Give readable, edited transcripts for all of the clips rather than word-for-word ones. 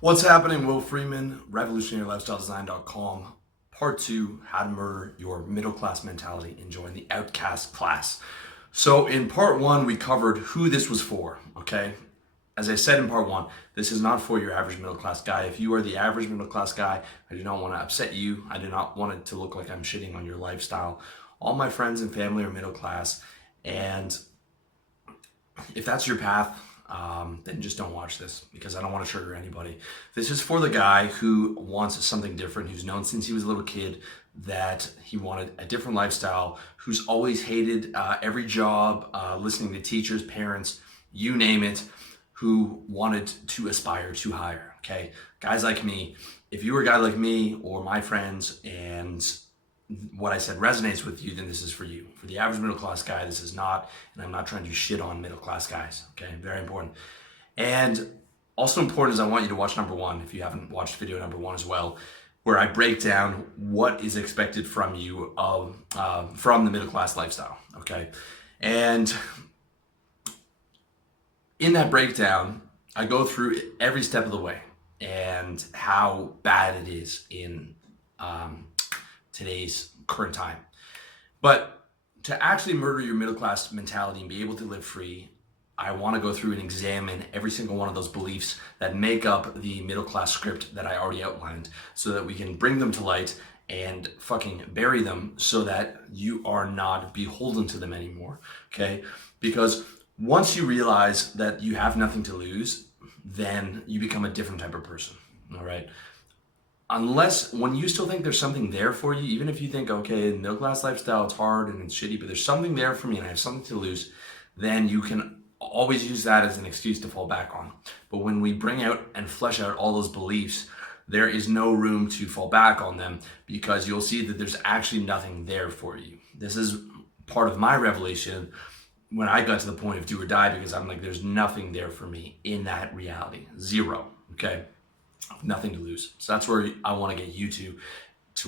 What's happening? Will Freeman, revolutionarylifestyledesign.com, part two, how to murder your middle class mentality and join the outcast class. So in part one, we covered who this was for, okay? As I said in part one, this is not for your average middle class guy. If you are the average middle class guy, I do not want to upset you. I do not want it to look like I'm shitting on your lifestyle. All my friends and family are middle class, and if that's your path, then just don't watch this because I don't want to trigger anybody. This is for the guy who wants something different, who's known since he was a little kid that he wanted a different lifestyle, who's always hated every job, listening to teachers, parents, you name it, who wanted to aspire to higher, okay? Guys like me, if you were a guy like me or my friends and what I said resonates with you, then this is for you. For the average middle class guy, this is not, and I'm not trying to shit on middle class guys, okay? Very important. And also important is I want you to watch number one, if you haven't watched video number one as well, where I break down what is expected from you from the middle class lifestyle, okay? And in that breakdown, I go through every step of the way and how bad it is in today's current time. But to actually murder your middle class mentality and be able to live free, I want to go through and examine every single one of those beliefs that make up the middle class script that I already outlined so that we can bring them to light and fucking bury them so that you are not beholden to them anymore, okay? Because once you realize that you have nothing to lose, then you become a different type of person, all right? Unless when you still think there's something there for you, even if you think, okay, middle class lifestyle, it's hard and it's shitty, but there's something there for me and I have something to lose, then you can always use that as an excuse to fall back on. But when we bring out and flesh out all those beliefs, there is no room to fall back on them because you'll see that there's actually nothing there for you. This is part of my revelation when I got to the point of do or die because I'm like, there's nothing there for me in that reality. Zero, okay? Nothing to lose. So that's where I want to get you to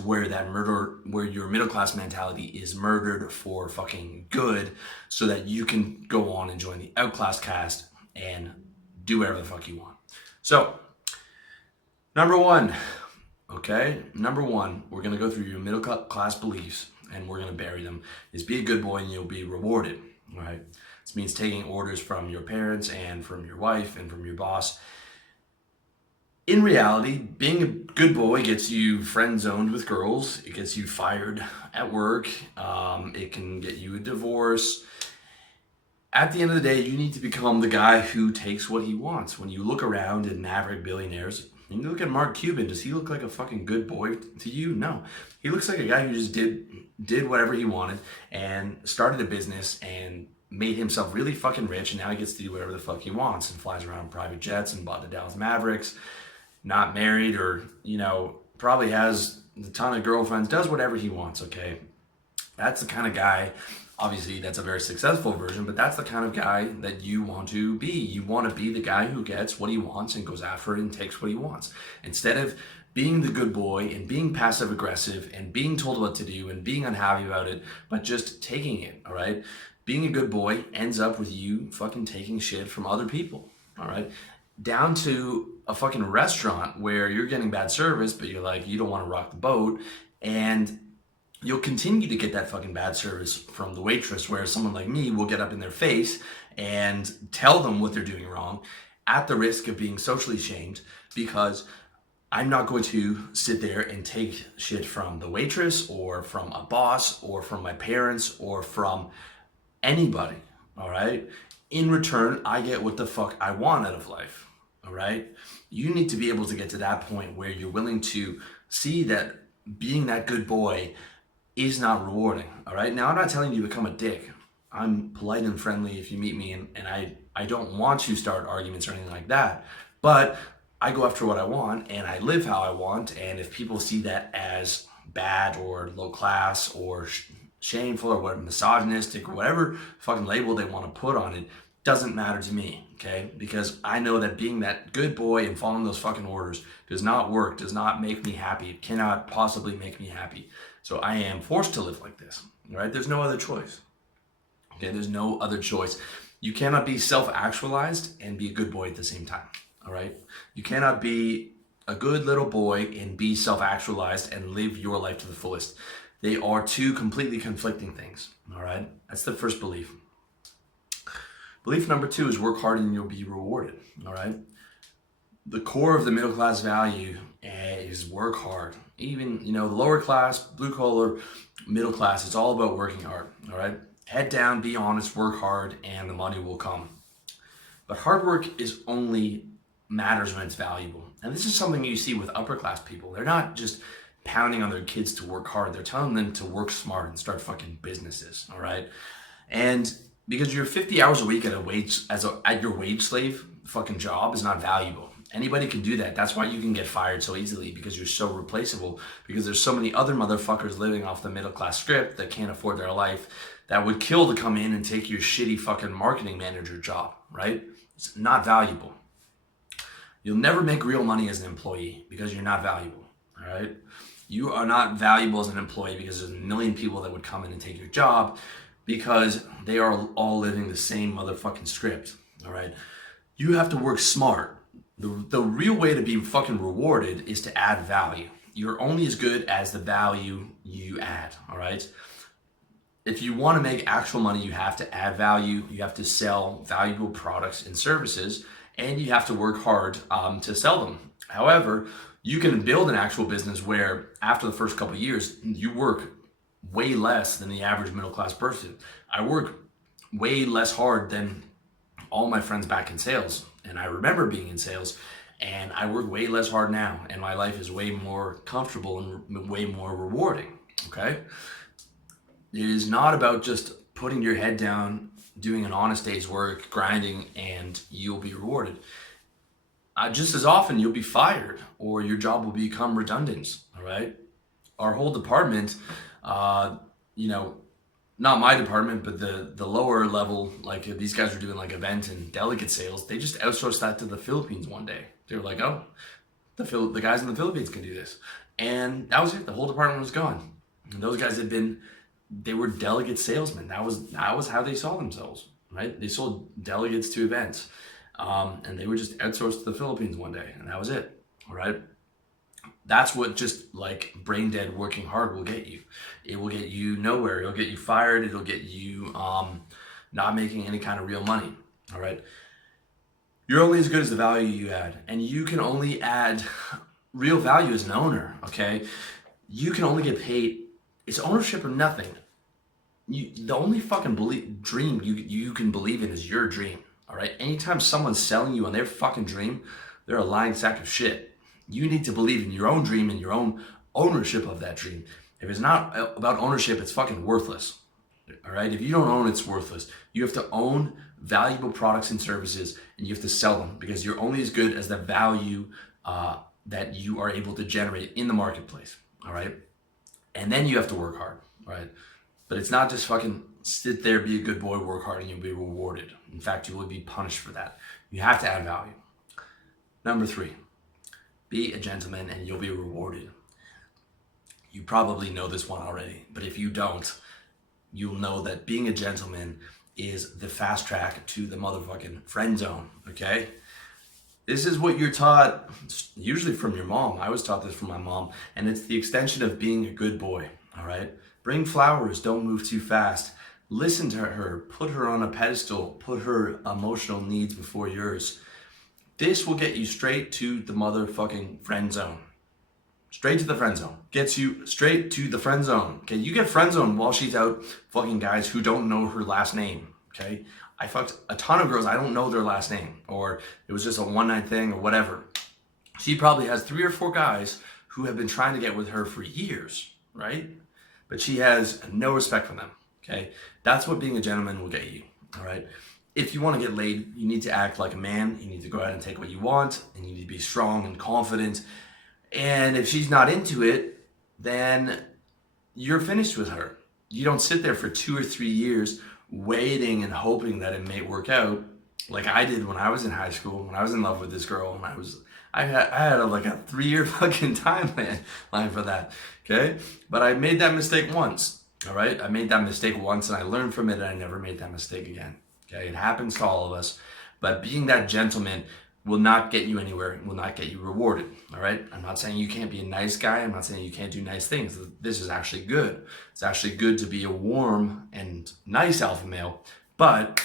where your middle class mentality is murdered for fucking good so that you can go on and join the outclass cast and do whatever the fuck you want. So, number one, we're going to go through your middle class beliefs and we're going to bury them, is be a good boy and you'll be rewarded, right? This means taking orders from your parents and from your wife and from your boss. In reality, being a good boy gets you friend zoned with girls. It gets you fired at work. It can get you a divorce. At the end of the day, you need to become the guy who takes what he wants. When you look around at maverick billionaires, and you look at Mark Cuban, does he look like a fucking good boy to you? No. He looks like a guy who just did whatever he wanted and started a business and made himself really fucking rich, and now he gets to do whatever the fuck he wants and flies around in private jets and bought the Dallas Mavericks. Not married or, probably has a ton of girlfriends, does whatever he wants, okay? That's the kind of guy, obviously that's a very successful version, but that's the kind of guy that you want to be. You want to be the guy who gets what he wants and goes after it and takes what he wants. Instead of being the good boy and being passive aggressive and being told what to do and being unhappy about it, but just taking it, all right? Being a good boy ends up with you fucking taking shit from other people, all right? Down to a fucking restaurant where you're getting bad service, but you're like, you don't want to rock the boat, and you'll continue to get that fucking bad service from the waitress, where someone like me will get up in their face and tell them what they're doing wrong at the risk of being socially shamed, because I'm not going to sit there and take shit from the waitress or from a boss or from my parents or from anybody, all right? In return, I get what the fuck I want out of life. All right. You need to be able to get to that point where you're willing to see that being that good boy is not rewarding. All right. Now, I'm not telling you to become a dick. I'm polite and friendly if you meet me, and I don't want to start arguments or anything like that. But I go after what I want and I live how I want. And if people see that as bad or low class or shameful or what, misogynistic or whatever fucking label they want to put on it, doesn't matter to me, okay? Because I know that being that good boy and following those fucking orders does not work, does not make me happy, it cannot possibly make me happy. So I am forced to live like this, all right? There's no other choice, okay? There's no other choice. You cannot be self-actualized and be a good boy at the same time, all right? You cannot be a good little boy and be self-actualized and live your life to the fullest. They are two completely conflicting things, all right? That's the first belief. Belief number two is work hard and you'll be rewarded, all right? The core of the middle class value is work hard. Even, the lower class, blue collar, middle class, it's all about working hard, all right? Head down, be honest, work hard, and the money will come. But hard work is only matters when it's valuable. And this is something you see with upper class people. They're not just pounding on their kids to work hard. They're telling them to work smart and start fucking businesses, all right? And because you're 50 hours a week at your wage slave fucking job is not valuable. Anybody can do that. That's why you can get fired so easily, because you're so replaceable, because there's so many other motherfuckers living off the middle class script that can't afford their life that would kill to come in and take your shitty fucking marketing manager job, right? It's not valuable. You'll never make real money as an employee because you're not valuable, all right? You are not valuable as an employee because there's a million people that would come in and take your job because they are all living the same motherfucking script, all right? You have to work smart. The real way to be fucking rewarded is to add value. You're only as good as the value you add, all right? If you want to make actual money, you have to add value, you have to sell valuable products and services, and you have to work hard to sell them. However, you can build an actual business where after the first couple of years, you work way less than the average middle class person. I work way less hard than all my friends back in sales. And I remember being in sales, and I work way less hard now, and my life is way more comfortable and way more rewarding, okay? It is not about just putting your head down, doing an honest day's work, grinding, and you'll be rewarded. Just as often, you'll be fired, or your job will become redundant, all right? Our whole department, not my department, but the lower level, like these guys were doing like event and delegate sales, they just outsourced that to the Philippines one day. They were like, oh, the guys in the Philippines can do this. And that was it. The whole department was gone. And those guys they were delegate salesmen. That was how they saw themselves, right? They sold delegates to events. And they were just outsourced to the Philippines one day, and that was it, all right? That's what just like brain dead working hard will get you. It will get you nowhere. It'll get you fired. It'll get you not making any kind of real money, all right? You're only as good as the value you add, and you can only add real value as an owner, okay? You can only get paid. It's ownership or nothing. The only fucking dream you can believe in is your dream, all right? Anytime someone's selling you on their fucking dream, they're a lying sack of shit. You need to believe in your own dream and your own ownership of that dream. If it's not about ownership, it's fucking worthless, all right? If you don't own, it's worthless. You have to own valuable products and services, and you have to sell them, because you're only as good as the value that you are able to generate in the marketplace, all right? And then you have to work hard, right? But it's not just fucking sit there, be a good boy, work hard, and you'll be rewarded. In fact, you will be punished for that. You have to add value. Number 3, be a gentleman and you'll be rewarded. You probably know this one already, but if you don't, you'll know that being a gentleman is the fast track to the motherfucking friend zone, okay? This is what you're taught, usually from your mom. I was taught this from my mom, and it's the extension of being a good boy, all right? Bring flowers, don't move too fast. Listen to her, put her on a pedestal, put her emotional needs before yours. This will get you straight to the motherfucking friend zone. Straight to the friend zone. Gets you straight to the friend zone. Okay, you get friend zone while she's out fucking guys who don't know her last name. Okay, I fucked a ton of girls, I don't know their last name, or it was just a one-night thing or whatever. She probably has 3 or 4 guys who have been trying to get with her for years, right? But she has no respect for them. Okay, that's what being a gentleman will get you. All right. If you want to get laid, you need to act like a man. You need to go out and take what you want, and you need to be strong and confident. And if she's not into it, then you're finished with her. You don't sit there for 2 or 3 years waiting and hoping that it may work out, like I did when I was in high school, when I was in love with this girl, and I had like a 3-year fucking timeline for that. Okay, but I made that mistake once. All right, I made that mistake once, and I learned from it, and I never made that mistake again. Okay, it happens to all of us. But being that gentleman, will not get you anywhere, will not get you rewarded, all right? I'm not saying you can't be a nice guy. I'm not saying you can't do nice things. This is actually good. It's actually good to be a warm and nice alpha male, but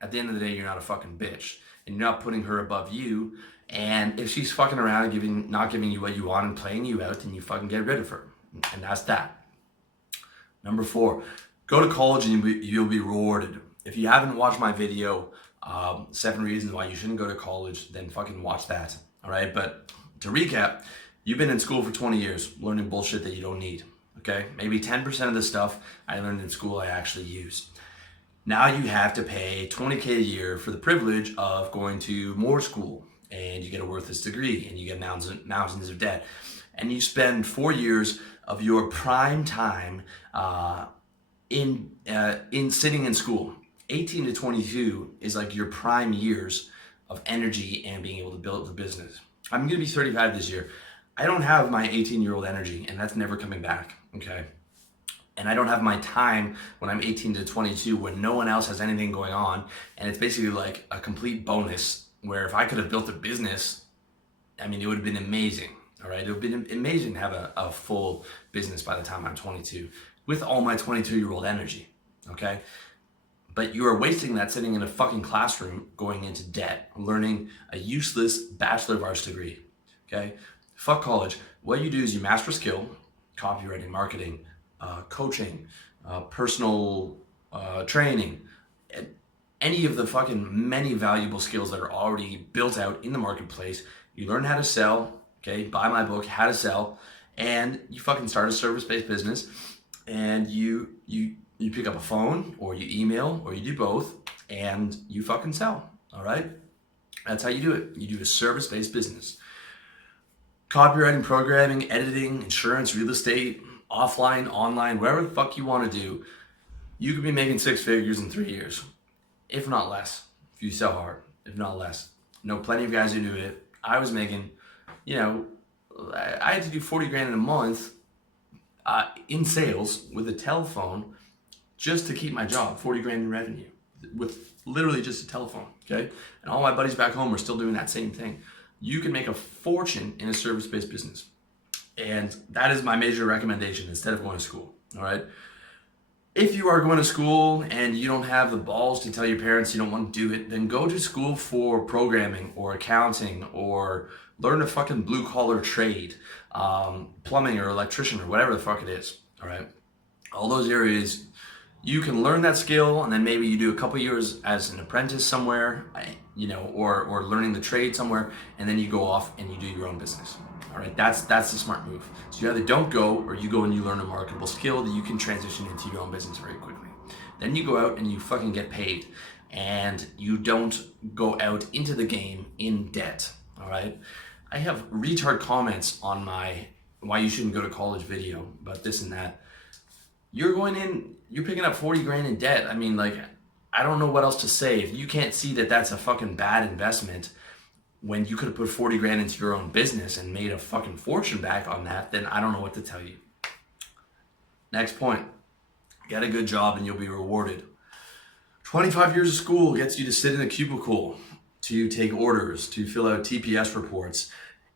at the end of the day, you're not a fucking bitch, and you're not putting her above you. And if she's fucking around and not giving you what you want and playing you out, then you fucking get rid of her. And that's that. Number 4, go to college and you'll be rewarded. If you haven't watched my video, 7 reasons why you shouldn't go to college, then fucking watch that. All right. But to recap, you've been in school for 20 years learning bullshit that you don't need. Okay. Maybe 10% of the stuff I learned in school I actually use. Now you have to pay $20K a year for the privilege of going to more school, and you get a worthless degree, and you get mountains of debt, and you spend 4 years of your prime time in sitting in school. 18 to 22 is like your prime years of energy and being able to build the business. I'm going to be 35 this year. I don't have my 18-year-old energy, and that's never coming back. Okay. And I don't have my time when I'm 18 to 22 when no one else has anything going on. And it's basically like a complete bonus where if I could have built a business, I mean, it would have been amazing. All right. It would have been amazing to have a full business by the time I'm 22 with all my 22-year-old energy. Okay. But you are wasting that sitting in a fucking classroom going into debt, learning a useless Bachelor of Arts degree. Okay. Fuck college. What you do is you master a skill, copywriting, marketing, coaching, personal training, any of the fucking many valuable skills that are already built out in the marketplace. You learn how to sell, okay? Buy my book, How to Sell, and you fucking start a service-based business, and you pick up a phone, or you email, or you do both, and you fucking sell, all right? That's how you do it. You do a service-based business. Copywriting, programming, editing, insurance, real estate, offline, online, whatever the fuck you want to do, you could be making 6 figures in 3 years, if not less, if you sell hard, if not less. I know plenty of guys who do it. I was making, I had to do 40 grand in a month in sales with a telephone just to keep my job, 40 grand in revenue with literally just a telephone, okay? And all my buddies back home are still doing that same thing. You can make a fortune in a service-based business. And that is my major recommendation instead of going to school, all right? If you are going to school and you don't have the balls to tell your parents you don't want to do it, then go to school for programming or accounting or learn a fucking blue-collar trade, plumbing or electrician or whatever the fuck it is, all right? All those areas, you can learn that skill, and then maybe you do a couple years as an apprentice somewhere, or learning the trade somewhere, and then you go off and you do your own business. All right, that's the smart move. So you either don't go, or you go and you learn a marketable skill that you can transition into your own business very quickly. Then you go out and you fucking get paid, and you don't go out into the game in debt. All right, I have retard comments on my why you shouldn't go to college video about this and that. You're picking up 40 grand in debt. I mean, like, I don't know what else to say. If you can't see that that's a fucking bad investment, when you could have put 40 grand into your own business and made a fucking fortune back on that, then I don't know what to tell you. Next point, get a good job and you'll be rewarded. 25 years of school gets you to sit in a cubicle, to take orders, to fill out TPS reports,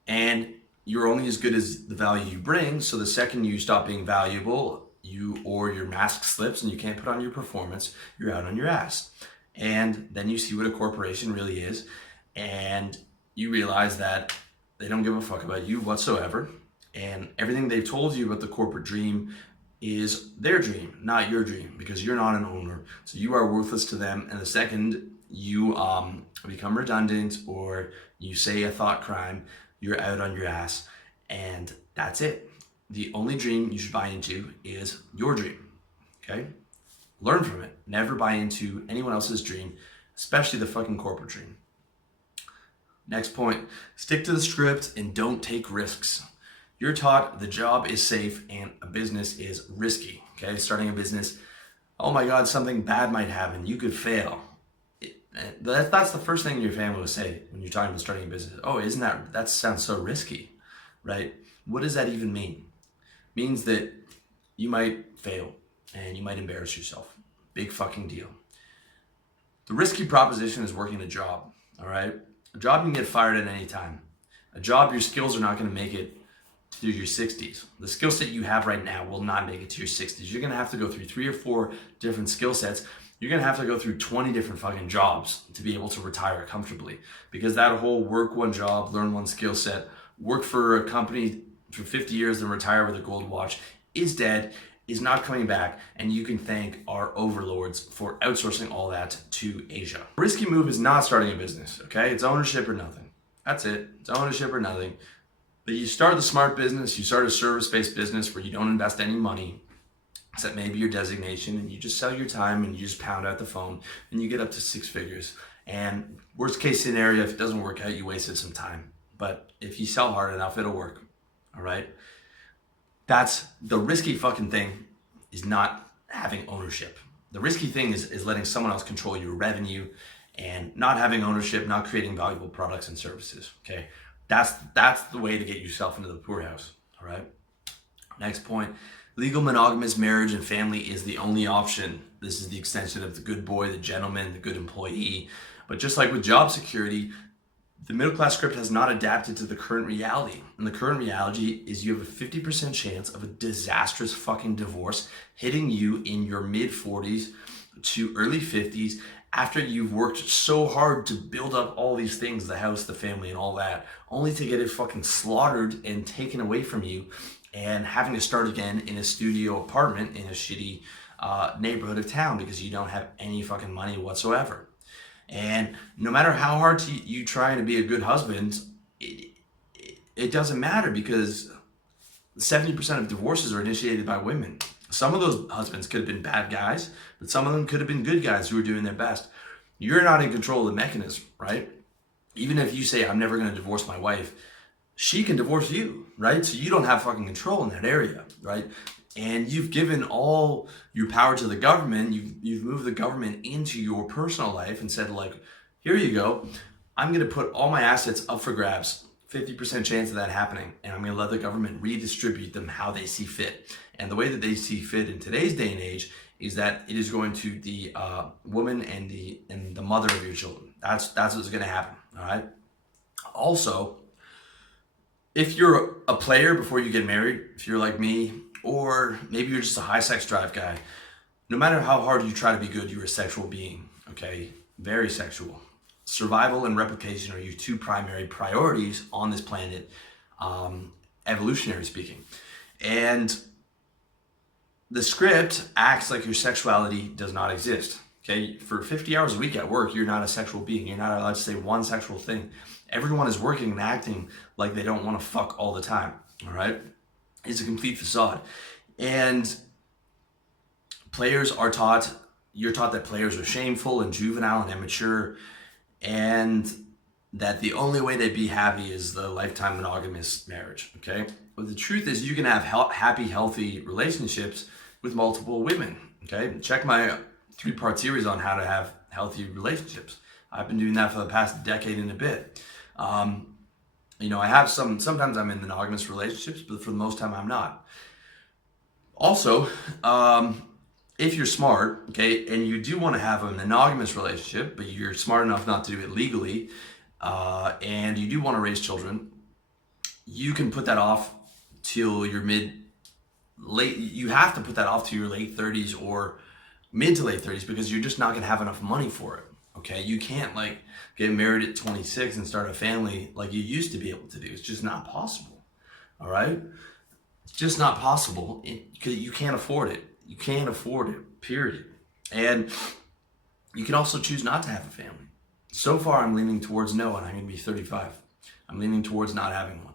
and you're only as good as the value you bring. So the second you stop being valuable, your mask slips and you can't put on your performance, you're out on your ass. And then you see what a corporation really is, and you realize that they don't give a fuck about you whatsoever, and everything they've told you about the corporate dream is their dream, not your dream, because you're not an owner. So you are worthless to them, and the second you become redundant or you say a thought crime, you're out on your ass, and that's it. The only dream you should buy into is your dream, okay? Learn from it. Never buy into anyone else's dream, especially the fucking corporate dream. Next point, stick to the script and don't take risks. You're taught the job is safe and a business is risky, okay? Starting a business, oh my God, something bad might happen. You could fail. That's the first thing your family will say when you're talking about starting a business. Oh, that sounds so risky, right? What does that even mean? It means that you might fail and you might embarrass yourself. Big fucking deal. The risky proposition is working a job, all right? A job you can get fired at any time. A job, your skills are not going to make it to your 60s. The skill set you have right now will not make it to your 60s. You're going to have to go through 3 or 4 different skill sets. You're going to have to go through 20 different fucking jobs to be able to retire comfortably. Because that whole work one job, learn one skill set, work for a company for 50 years and retire with a gold watch is dead, is not coming back, and you can thank our overlords for outsourcing all that to Asia. A risky move is not starting a business, okay? It's ownership or nothing. That's it. It's ownership or nothing. But you start the smart business, you start a service-based business where you don't invest any money, except maybe your designation, and you just sell your time and you just pound out the phone and you get up to 6 figures. And worst case scenario, if it doesn't work out, you wasted some time. But if you sell hard enough, it'll work, all right? That's the risky fucking thing, is not having ownership. The risky thing is letting someone else control your revenue and not having ownership, not creating valuable products and services, okay? That's the way to get yourself into the poorhouse, all right? Next point, legal monogamous marriage and family is the only option. This is the extension of the good boy, the gentleman, the good employee. But just like with job security, the middle class script has not adapted to the current reality. And the current reality is you have a 50% chance of a disastrous fucking divorce hitting you in your mid 40s to early 50s after you've worked so hard to build up all these things, the house, the family, and all that, only to get it fucking slaughtered and taken away from you and having to start again in a studio apartment in a shitty neighborhood of town because you don't have any fucking money whatsoever. And no matter how hard you try to be a good husband, it doesn't matter because 70% of divorces are initiated by women. Some of those husbands could have been bad guys, but some of them could have been good guys who were doing their best. You're not in control of the mechanism, right? Even if you say, I'm never going to divorce my wife, she can divorce you, right? So you don't have fucking control in that area, right? And you've given all your power to the government. You've moved the government into your personal life and said, like, here you go. I'm going to put all my assets up for grabs. 50% chance of that happening. And I'm going to let the government redistribute them how they see fit. And the way that they see fit in today's day and age is that it is going to the woman and the mother of your children. That's what's going to happen. All right. Also, if you're a player before you get married, if you're like me, or maybe you're just a high sex drive guy, no matter how hard you try to be good, you're a sexual being, okay? Very sexual. Survival and replication are your 2 primary priorities on this planet, evolutionary speaking. And the script acts like your sexuality does not exist, okay? For 50 hours a week at work, you're not a sexual being. You're not allowed to say one sexual thing. Everyone is working and acting like they don't want to fuck all the time, all right? It's a complete facade. And you're taught that players are shameful and juvenile and immature, and that the only way they'd be happy is the lifetime monogamous marriage, okay? But the truth is you can have happy, healthy relationships with multiple women, okay? Check my 3-part series on how to have healthy relationships. I've been doing that for the past decade and a bit. I have sometimes I'm in monogamous relationships, but for the most time I'm not. Also, if you're smart, okay, and you do want to have a monogamous relationship, but you're smart enough not to do it legally, and you do want to raise children, you can put that off till your you have to put that off to your late 30s or mid to late 30s because you're just not going to have enough money for it. Okay, you can't like get married at 26 and start a family like you used to be able to do. It's just not possible. All right, it's just not possible because you can't afford it. You can't afford it. Period. And you can also choose not to have a family. So far, I'm leaning towards no, and I'm going to be 35. I'm leaning towards not having one.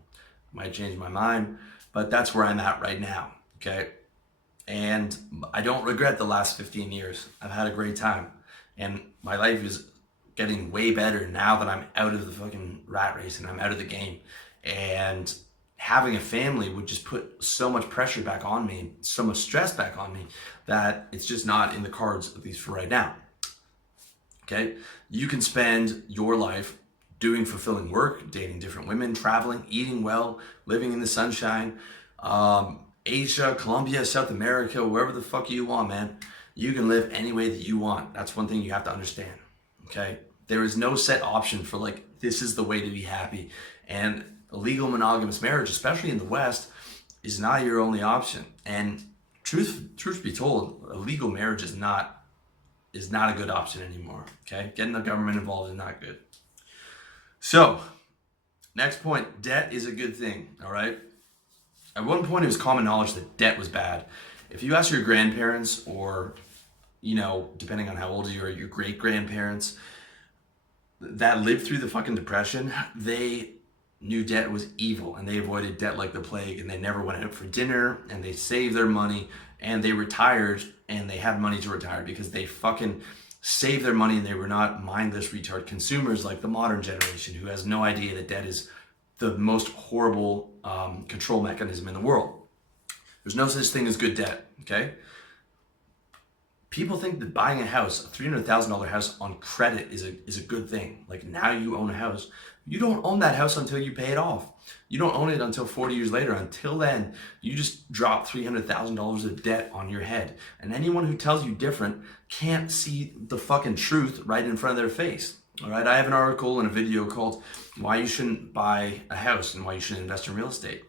I might change my mind, but that's where I'm at right now. Okay, and I don't regret the last 15 years. I've had a great time. And my life is getting way better now that I'm out of the fucking rat race and I'm out of the game. And having a family would just put so much pressure back on me, so much stress back on me, that it's just not in the cards, at least for right now. Okay? You can spend your life doing fulfilling work, dating different women, traveling, eating well, living in the sunshine, Asia, Colombia, South America, wherever the fuck you want, man. You can live any way that you want. That's one thing you have to understand, okay? There is no set option for like, this is the way to be happy. And a legal monogamous marriage, especially in the West, is not your only option. And truth be told, a legal marriage is not a good option anymore. Okay, getting the government involved is not good. So, next point, debt is a good thing. All right. At one point, it was common knowledge that debt was bad. If you ask your grandparents, or depending on how old you are, your great grandparents that lived through the fucking depression, they knew debt was evil, and they avoided debt like the plague, and they never went out for dinner, and they saved their money, and they retired, and they had money to retire because they fucking saved their money, and they were not mindless retard consumers like the modern generation who has no idea that debt is the most horrible control mechanism in the world. There's no such thing as good debt, okay? People think that buying a house, a $300,000 house on credit is a good thing. Like, now you own a house. You don't own that house until you pay it off. You don't own it until 40 years later. Until then, you just drop $300,000 of debt on your head. And anyone who tells you different can't see the fucking truth right in front of their face. All right, I have an article and a video called Why You Shouldn't Buy a House and Why You Shouldn't Invest in Real Estate.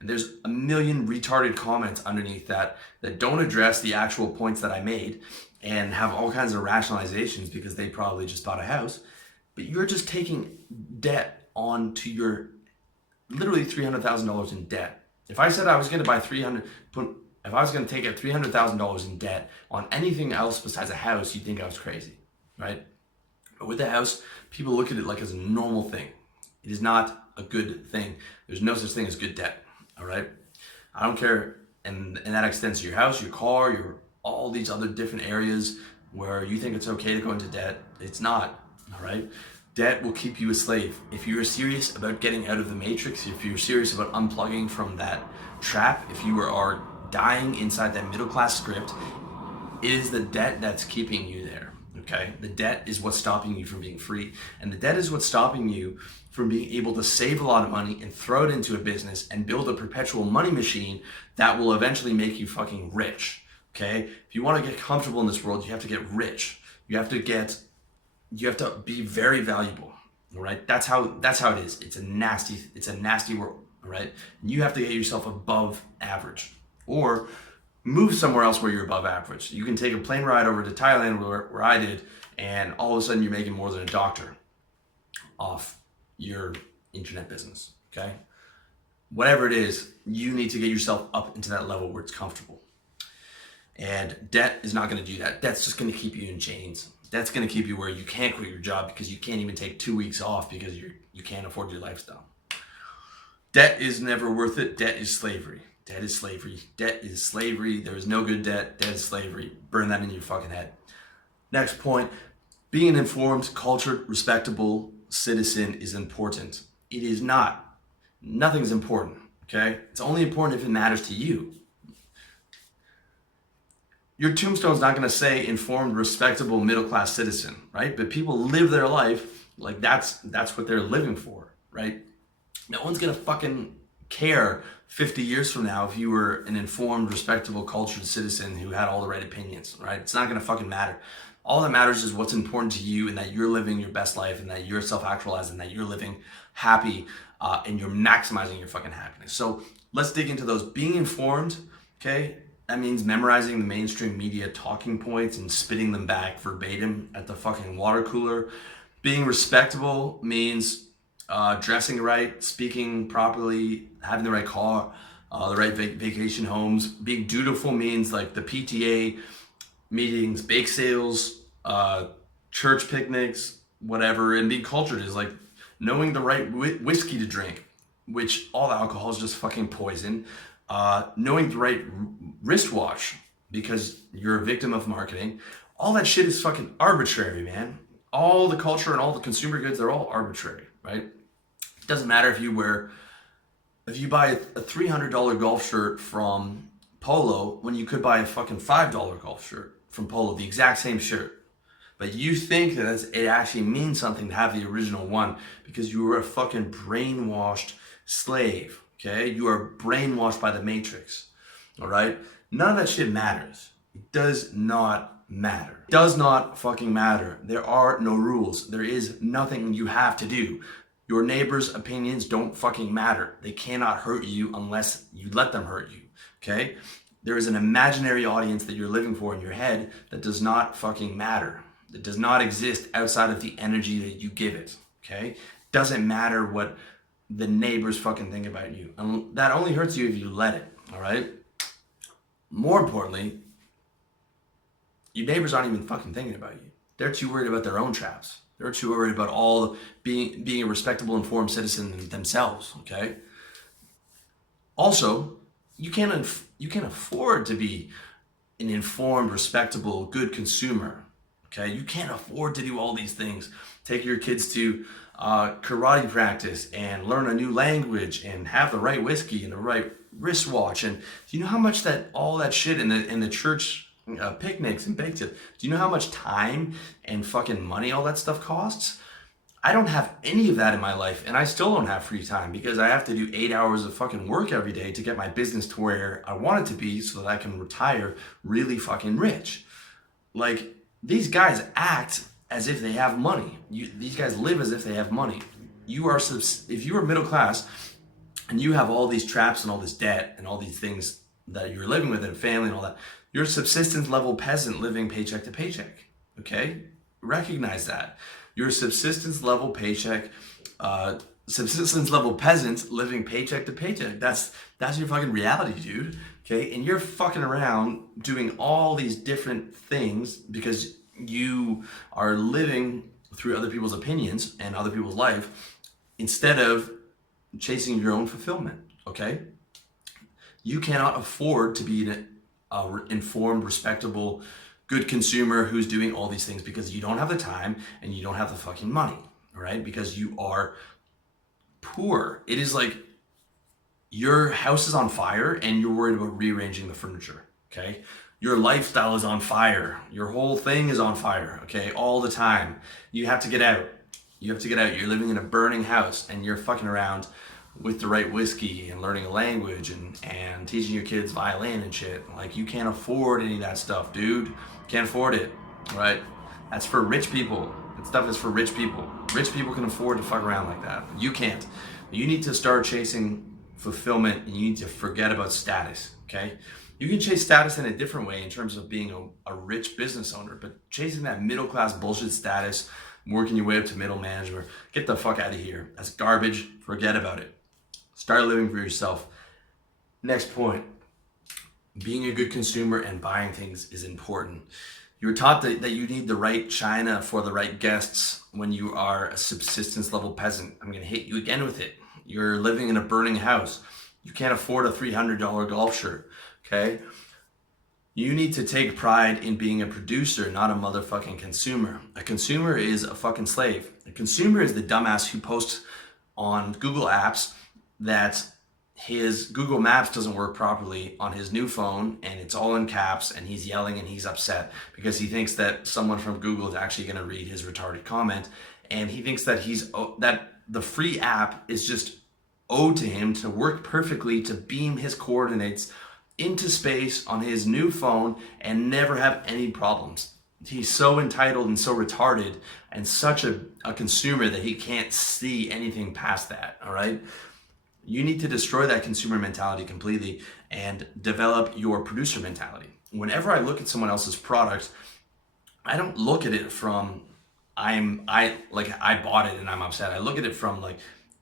And there's a million retarded comments underneath that don't address the actual points that I made and have all kinds of rationalizations because they probably just bought a house. But you're just taking debt onto your literally $300,000 in debt. If I said I was going to buy if I was going to take out $300,000 in debt on anything else besides a house, you'd think I was crazy, right? But with the house, people look at it like as a normal thing. It is not a good thing. There's no such thing as good debt. All right. I don't care. And that extends to your house, your car, your all these other different areas where you think it's okay to go into debt. It's not. All right. Debt will keep you a slave. If you're serious about getting out of the matrix, if you're serious about unplugging from that trap, if you are dying inside that middle class script, it is the debt that's keeping you there. Okay. The debt is what's stopping you from being free. And the debt is what's stopping you from being able to save a lot of money and throw it into a business and build a perpetual money machine that will eventually make you fucking rich. Okay? If you want to get comfortable in this world, you have to get rich. You have to be very valuable. All right? That's how it is. It's a nasty world. All right? And you have to get yourself above average, or move somewhere else where you're above average. You can take a plane ride over to Thailand where I did, and all of a sudden you're making more than a doctor off your internet business, okay? Whatever it is, you need to get yourself up into that level where it's comfortable. And debt is not gonna do that. Debt's just gonna keep you in chains. Debt's gonna keep you where you can't quit your job because you can't even take 2 weeks off because you can't afford your lifestyle. Debt is never worth it. Debt is slavery. Debt is slavery. Debt is slavery. There is no good debt. Debt is slavery. Burn that in your fucking head. Next point, being an informed, cultured, respectable citizen is important. It is not. Nothing's important, okay? It's only important if it matters to you. Your tombstone's not gonna say informed, respectable, middle-class citizen, right? But people live their life like that's what they're living for, right? No one's gonna fucking care 50 years from now if you were an informed, respectable, cultured citizen who had all the right opinions, right? It's not gonna fucking matter. All that matters is what's important to you and that you're living your best life and that you're self-actualized and that you're living happy and you're maximizing your fucking happiness. So let's dig into those. Being informed, okay? That means memorizing the mainstream media talking points and spitting them back verbatim at the fucking water cooler. Being respectable means dressing right, speaking properly, having the right car, the right vacation homes. Being dutiful means like the PTA meetings, bake sales, church picnics, whatever. And being cultured is like knowing the right whiskey to drink, which all alcohol is just fucking poison. Knowing the right wristwatch because you're a victim of marketing. All that shit is fucking arbitrary, man. All the culture and all the consumer goods, they're all arbitrary, right? It doesn't matter if you buy a $300 golf shirt from Polo when you could buy a fucking $5 golf shirt from Polo, the exact same shirt. But you think that it actually means something to have the original one because you were a fucking brainwashed slave, okay? You are brainwashed by the Matrix, all right? None of that shit matters. It does not matter. It does not fucking matter. There are no rules. There is nothing you have to do. Your neighbor's opinions don't fucking matter. They cannot hurt you unless you let them hurt you, okay? There is an imaginary audience that you're living for in your head that does not fucking matter. It does not exist outside of the energy that you give it, okay? Doesn't matter what the neighbors fucking think about you. And that only hurts you if you let it, all right? More importantly, your neighbors aren't even fucking thinking about you. They're too worried about their own traps. They're too worried about all being a respectable, informed citizen themselves, okay? Also, you can't afford to be an informed, respectable, good consumer, okay? You can't afford to do all these things. Take your kids to karate practice and learn a new language and have the right whiskey and the right wristwatch. And do you know how much all that shit in the church picnics and bake sales, do you know how much time and fucking money all that stuff costs? I don't have any of that in my life, and I still don't have free time because I have to do 8 hours of fucking work every day to get my business to where I want it to be so that I can retire really fucking rich. Like, these guys act as if they have money. These guys live as if they have money. If you are middle class and you have all these traps and all this debt and all these things that you're living with and family and all that, you're a subsistence level peasant living paycheck to paycheck, okay? Recognize that. You're a subsistence level peasant living paycheck to paycheck. That's your fucking reality, dude, okay? And you're fucking around doing all these different things because you are living through other people's opinions and other people's life instead of chasing your own fulfillment, okay? You cannot afford to be an informed, respectable, good consumer who's doing all these things because you don't have the time and you don't have the fucking money, right? Because you are poor. It is like your house is on fire and you're worried about rearranging the furniture, okay? Your lifestyle is on fire. Your whole thing is on fire, okay? All the time. You have to get out. You have to get out. You're living in a burning house and you're fucking around with the right whiskey and learning a language and teaching your kids violin and shit. Like, you can't afford any of that stuff, dude. Can't afford it, right? That's for rich people. That stuff is for rich people. Rich people can afford to fuck around like that. You can't. You need to start chasing fulfillment and you need to forget about status, okay? You can chase status in a different way in terms of being a rich business owner, but chasing that middle class bullshit status, working your way up to middle management, get the fuck out of here. That's garbage. Forget about it. Start living for yourself. Next point. Being a good consumer and buying things is important. You were taught that you need the right china for the right guests when you are a subsistence level peasant. I'm going to hit you again with it. You're living in a burning house. You can't afford a $300 golf shirt, okay? You need to take pride in being a producer, not a motherfucking consumer. A consumer is a fucking slave. A consumer is the dumbass who posts on Google Apps that his Google Maps doesn't work properly on his new phone and it's all in caps and he's yelling and he's upset because he thinks that someone from Google is actually going to read his retarded comment, and he thinks that that the free app is just owed to him to work perfectly to beam his coordinates into space on his new phone and never have any problems. He's so entitled and so retarded and such a consumer that he can't see anything past that, all right? You need to destroy that consumer mentality completely and develop your producer mentality. Whenever I look at someone else's product, I don't look at it from I bought it and I'm upset. I look at it from like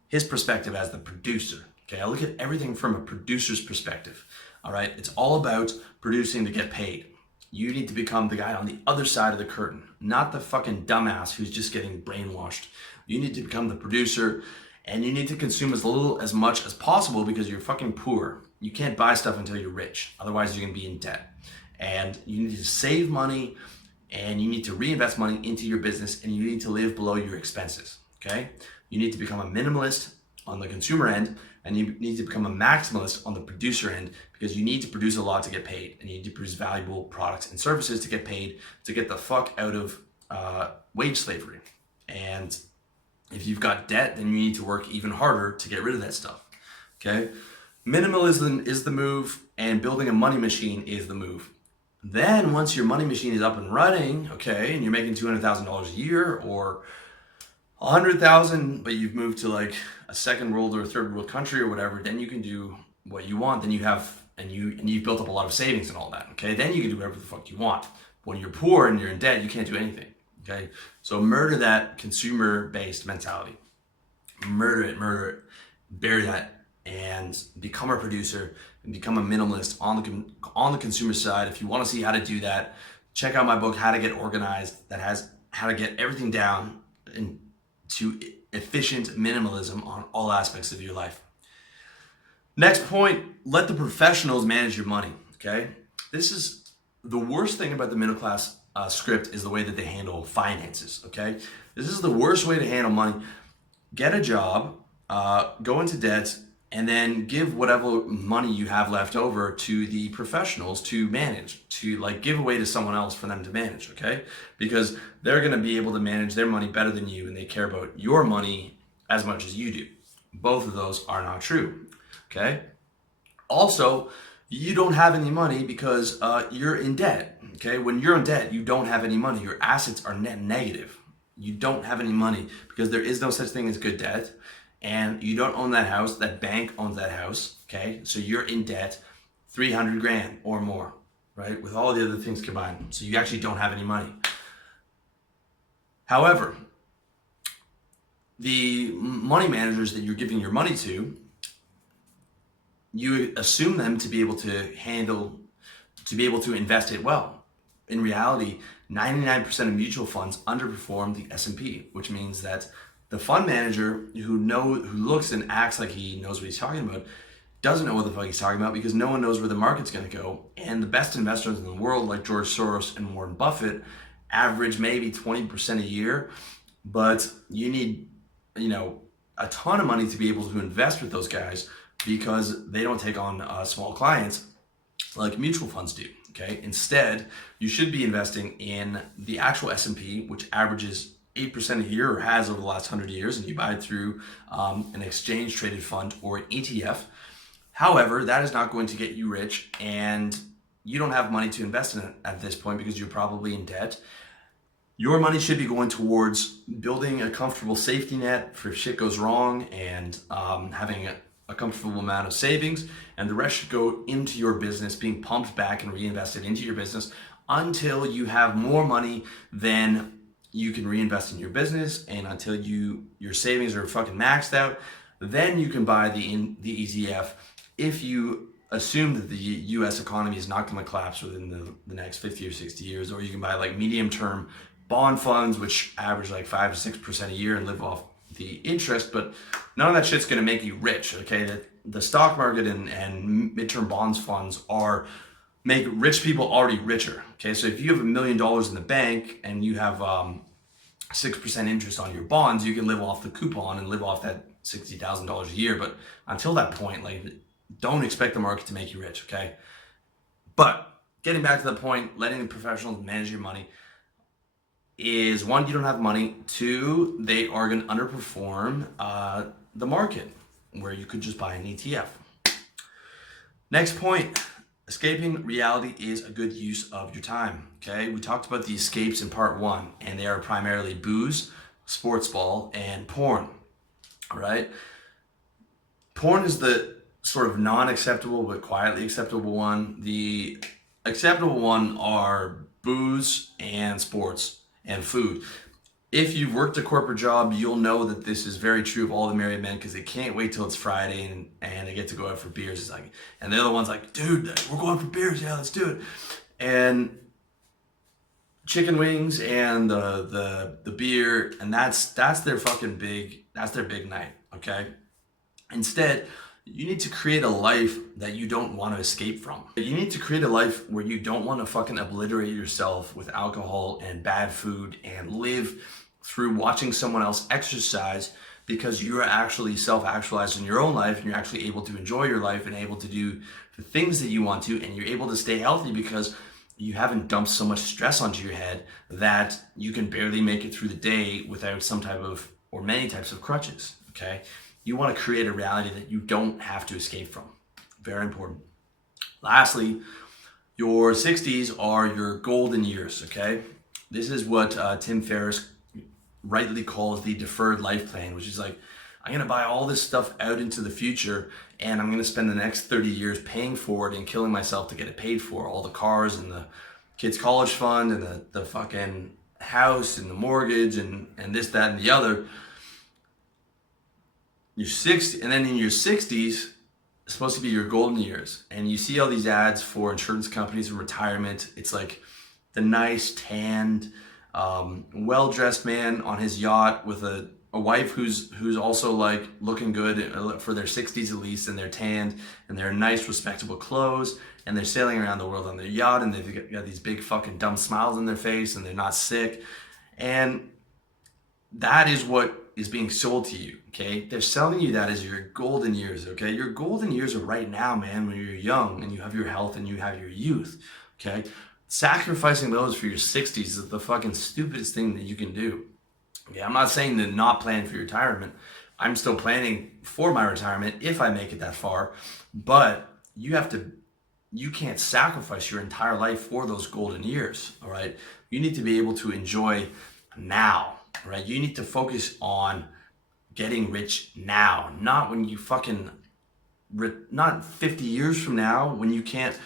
his perspective as the producer. Okay, I look at everything from a producer's perspective. All right, it's all about producing to get paid. You need to become the guy on the other side of the curtain, not the fucking dumbass who's just getting brainwashed. You need to become the producer. And you need to consume as much as possible because you're fucking poor. You can't buy stuff until you're rich. Otherwise, you're going to be in debt. And you need to save money and you need to reinvest money into your business and you need to live below your expenses, okay? You need to become a minimalist on the consumer end and you need to become a maximalist on the producer end because you need to produce a lot to get paid and you need to produce valuable products and services to get paid to get the fuck out of wage slavery. And if you've got debt, then you need to work even harder to get rid of that stuff, okay? Minimalism is the move and building a money machine is the move. Then once your money machine is up and running, okay, and you're making $200,000 a year or 100,000, but you've moved to like a second world or a third world country or whatever, then you can do what you want. Then you have, and you've built up a lot of savings and all that. Okay, then you can do whatever the fuck you want. When you're poor and you're in debt, you can't do anything. Okay, so murder that consumer-based mentality. Murder it, bury that, and become a producer and become a minimalist on the consumer side. If you want to see how to do that, check out my book, How to Get Organized, that has how to get everything down into efficient minimalism on all aspects of your life. Next point, let the professionals manage your money. Okay, this is the worst thing about the middle class script, is the way that they handle finances. Okay, this is the worst way to handle money. Get a job, go into debt, and then give whatever money you have left over to the professionals to manage, to like give away to someone else for them to manage, okay? Because they're gonna be able to manage their money better than you, and they care about your money as much as you do. Both of those are not true, okay? Also, you don't have any money because you're in debt, okay? When you're in debt, you don't have any money. Your assets are net negative. You don't have any money because there is no such thing as good debt, and you don't own that house. That bank owns that house, okay? So you're in debt 300 grand or more, right? With all the other things combined. So you actually don't have any money. However, the money managers that you're giving your money to, you assume them to be able to invest it well. In reality, 99% of mutual funds underperform the S&P, which means that the fund manager who looks and acts like he knows what he's talking about doesn't know what the fuck he's talking about, because no one knows where the market's going to go. And the best investors in the world, like George Soros and Warren Buffett, average maybe 20% a year, but you need, a ton of money to be able to invest with those guys, because they don't take on small clients like mutual funds do. Okay, instead, you should be investing in the actual S&P, which averages 8% a year, or has over the last 100 years, and you buy it through an exchange traded fund or an ETF. However, that is not going to get you rich, and you don't have money to invest in it at this point because you're probably in debt. Your money should be going towards building a comfortable safety net for if shit goes wrong, and having a comfortable amount of savings, and the rest should go into your business, being pumped back and reinvested into your business until you have more money than you can reinvest in your business, and until your savings are fucking maxed out. Then you can buy the ETF if you assume that the US economy is not going to collapse within the next 50 or 60 years, or you can buy like medium term bond funds, which average like 5 to 6% a year and live off the interest, but none of that shit's going to make you rich. Okay, the stock market and midterm bonds funds make rich people already richer. Okay, so if you have $1 million in the bank and you have 6% interest on your bonds, you can live off the coupon and live off that $60,000 a year. But until that point, like, don't expect the market to make you rich. Okay, but getting back to the point, letting the professionals manage your money is, one, you don't have money. Two, they are going to underperform the market, where you could just buy an ETF. Next point, escaping reality is a good use of your time. Okay, we talked about the escapes in part one, and they are primarily booze, sports ball, and porn. All right, porn is the sort of non-acceptable but quietly acceptable one. The acceptable one are booze and sports and food. If you've worked a corporate job, you'll know that this is very true of all the married men, because they can't wait till it's Friday and they get to go out for beers. It's like, and they're the ones like, dude, we're going for beers, yeah, let's do it. And chicken wings and the beer, and that's their big night. Okay, instead, you need to create a life that you don't want to escape from. You need to create a life where you don't want to fucking obliterate yourself with alcohol and bad food and live through watching someone else exercise, because you're actually self-actualized in your own life, and you're actually able to enjoy your life and able to do the things that you want to, and you're able to stay healthy because you haven't dumped so much stress onto your head that you can barely make it through the day without some type of, or many types of crutches. Okay, you want to create a reality that you don't have to escape from. Very important. Lastly, Your 60s are your golden years, okay? This is what Tim Ferriss rightly calls the deferred life plan, which is like, I'm gonna buy all this stuff out into the future and I'm gonna spend the next 30 years paying for it and killing myself to get it paid for. All the cars and the kids' college fund and the fucking house and the mortgage and this, that, and the other. You're 60, and then in your 60s, it's supposed to be your golden years. And you see all these ads for insurance companies and retirement. It's like the nice, tanned, well-dressed man on his yacht with a wife who's also like looking good for their 60s at least, and they're tanned and they're nice, respectable clothes, and they're sailing around the world on their yacht, and they've got these big fucking dumb smiles on their face, and they're not sick. And that is what is being sold to you, okay? They're selling you that as your golden years, okay? Your golden years are right now, man, when you're young and you have your health and you have your youth, okay? Sacrificing those for your 60s is the fucking stupidest thing that you can do. Okay, I'm not saying to not plan for your retirement. I'm still planning for my retirement if I make it that far, but you can't sacrifice your entire life for those golden years, all right? You need to be able to enjoy now, right? You need to focus on getting rich now, not when you not 50 years from now when you can't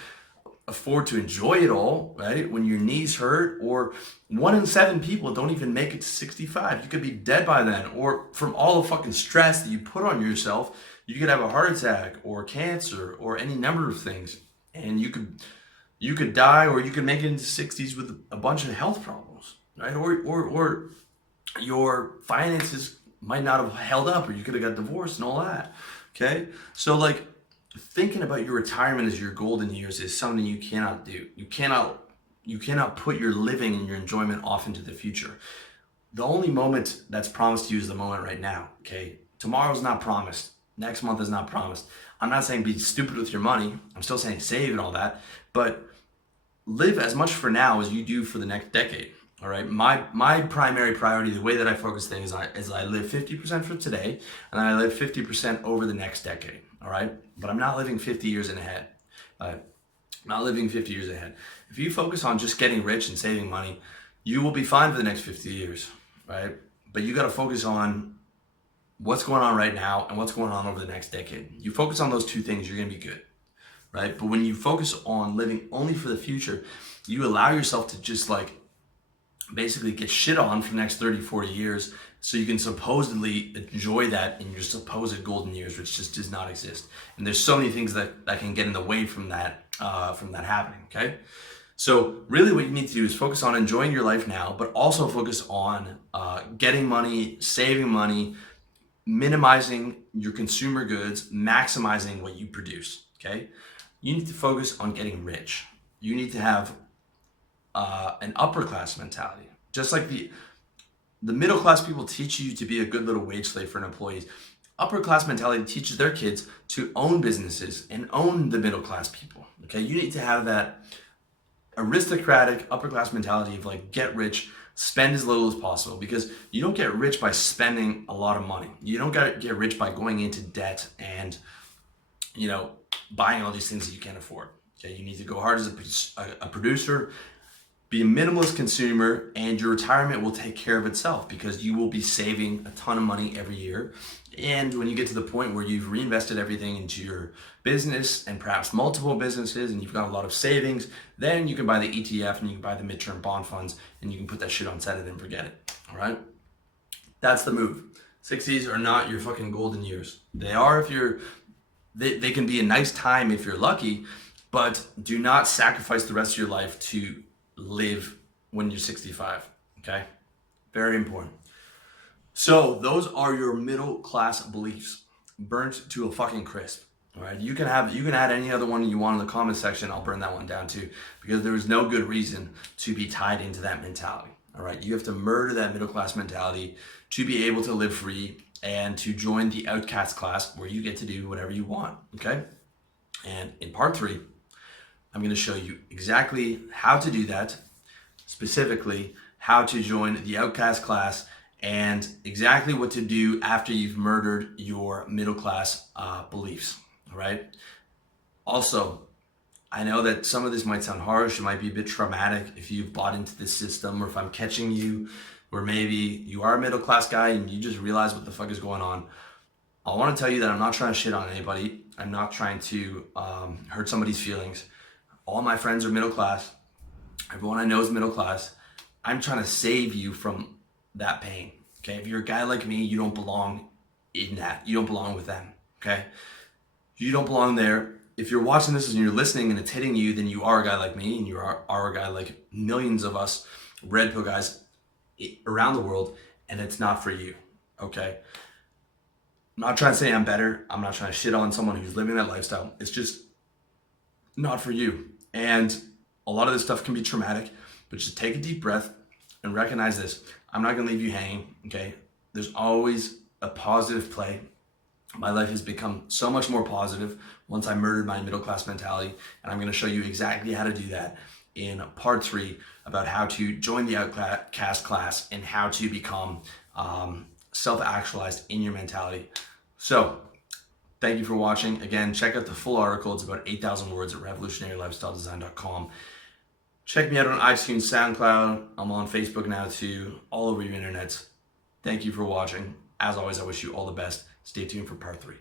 afford to enjoy it all, right? When your knees hurt, or 1 in 7 people don't even make it to 65. You could be dead by then, or from all the fucking stress that you put on yourself, you could have a heart attack or cancer or any number of things. And you could die, or you could make it into 60s with a bunch of health problems, right? Or your finances might not have held up, or you could have got divorced and all that, okay? So like, thinking about your retirement as your golden years is something you cannot do. You cannot put your living and your enjoyment off into the future. The only moment that's promised to you is the moment right now, okay? Tomorrow's not promised. Next month is not promised. I'm not saying be stupid with your money. I'm still saying save and all that, but live as much for now as you do for the next decade. All right. My primary priority, the way that I focus things is I live 50% for today, and I live 50% over the next decade. All right. But I'm not living 50 years ahead. I'm not living 50 years ahead. If you focus on just getting rich and saving money, you will be fine for the next 50 years. Right. But you got to focus on what's going on right now and what's going on over the next decade. You focus on those two things, you're going to be good. Right. But when you focus on living only for the future, you allow yourself to just like basically get shit on for the next 30, 40 years, so you can supposedly enjoy that in your supposed golden years, which just does not exist. And there's so many things that can get in the way from that happening, okay? So really what you need to do is focus on enjoying your life now, but also focus on getting money, saving money, minimizing your consumer goods, maximizing what you produce, okay? You need to focus on getting rich. You need to have an upper class mentality. Just like the middle class people teach you to be a good little wage slave for an employee, upper class mentality teaches their kids to own businesses and own the middle class people. Okay, you need to have that aristocratic upper class mentality of like, get rich, spend as little as possible, because you don't get rich by spending a lot of money. You don't get rich by going into debt and, you know, buying all these things that you can't afford. Okay, you need to go hard as a producer, be a minimalist consumer, and your retirement will take care of itself because you will be saving a ton of money every year. And when you get to the point where you've reinvested everything into your business and perhaps multiple businesses and you've got a lot of savings, then you can buy the ETF and you can buy the midterm bond funds and you can put that shit on set it and forget it, all right? That's the move. 60s are not your fucking golden years. They are if they can be a nice time if you're lucky, but do not sacrifice the rest of your life to live when you're 65, okay? Very important. So those are your middle class beliefs, burnt to a fucking crisp. All right, you can add any other one you want in the comment section. I'll burn that one down too, because there is no good reason to be tied into that mentality. All right, you have to murder that middle class mentality to be able to live free and to join the outcast class where you get to do whatever you want. Okay, and in part 3, I'm going to show you exactly how to do that, specifically how to join the outcast class and exactly what to do after you've murdered your middle class beliefs, all right? Also, I know that some of this might sound harsh, it might be a bit traumatic if you've bought into this system, or if I'm catching you where maybe you are a middle class guy and you just realize what the fuck is going on. I want to tell you that I'm not trying to shit on anybody. I'm not trying to hurt somebody's feelings. All my friends are middle class. Everyone I know is middle class. I'm trying to save you from that pain. Okay, if you're a guy like me, you don't belong in that. You don't belong with them. Okay, you don't belong there. If you're watching this and you're listening and it's hitting you, then you are a guy like me, and you are a guy like millions of us red pill guys around the world, and it's not for you. Okay, I'm not trying to say I'm better. I'm not trying to shit on someone who's living that lifestyle. It's just not for you. And a lot of this stuff can be traumatic, but just take a deep breath and recognize this. I'm not gonna leave you hanging, okay? There's always a positive play. My life has become so much more positive once I murdered my middle class mentality, and I'm gonna show you exactly how to do that in part 3 about how to join the outcast class and how to become self-actualized in your mentality. So, thank you for watching. Again, check out the full article. It's about 8,000 words at revolutionarylifestyledesign.com. Check me out on iTunes, SoundCloud. I'm on Facebook now too, all over your internets. Thank you for watching. As always, I wish you all the best. Stay tuned for part 3.